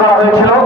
করা হয়েছিল।